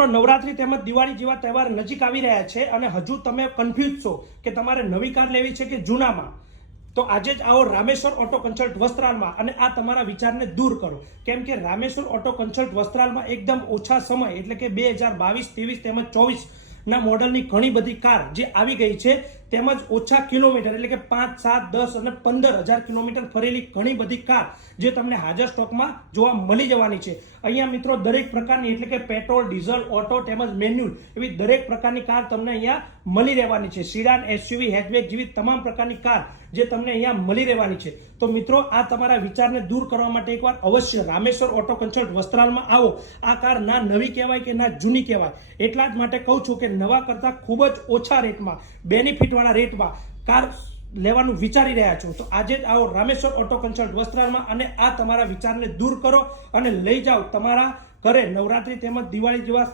મિત્રો નવરાત્રી તેમજ દિવાળી જેવા તહેવાર નજીક આવી રહ્યા છે અને હજુ તમે કન્ફ્યુઝ છો કે તમારે નવી કાર લેવી છે કે જૂનામાં, તો આજે જ આવો રામેશ્વર ઓટો કન્સલ્ટ વસ્ત્રાલમાં અને આ તમારા વિચારને દૂર કરો. કેમ કે રામેશ્વર ઓટો કન્સલ્ટ વસ્ત્રાલમાં એકદમ ઓછા સમય એટલે કે 2022, 23 તેમજ 24 ના મોડલની ઘણી બધી કાર જે આવી ગઈ છે, તેમજ ઓછા કિલોમીટર એટલે કે 5, 7, 10 અને 15,000 કિલોમીટર ફરેલી ઘણી બધી કાર જે તમને હાજર સ્ટોકમાં જોવા મળી જવાની છે. અહીંયા મિત્રો દરેક પ્રકારની એટલે કે પેટ્રોલ, ડીઝલ, ઓટો તેમજ મેન્યુઅલ એવી દરેક પ્રકારની કાર તમને અહીંયા મળી રહેવાની છે. સિડાન, એસયુવી, હેચબેક જેવી તમામ પ્રકારની કાર જે તમને અહીંયા મળી રહેવાની છે. તો મિત્રો આ તમારા વિચારને દૂર કરવા માટે એકવાર અવશ્ય રામેશ્વર ઓટો કન્સલ્ટ વસ્ત્રાલમાં આવો. આ કાર ના નવી કહેવાય કે ના જૂની કહેવાય, એટલા જ માટે કહું છું કે નવા કરતા ખૂબ જ ઓછા રેટમાં, બેનિફિટ વાળા રેટમાં કાર લેવાનું વિચારી રહ્યા છો તો આજે જ આવો રામેશ્વર ઓટો કન્સલ્ટ વસ્ત્રાલમાં અને આ તમારા વિચારને દૂર કરો અને લઈ જાઓ તમારા ઘરે નવરાત્રી તેમજ દિવાળી જેવા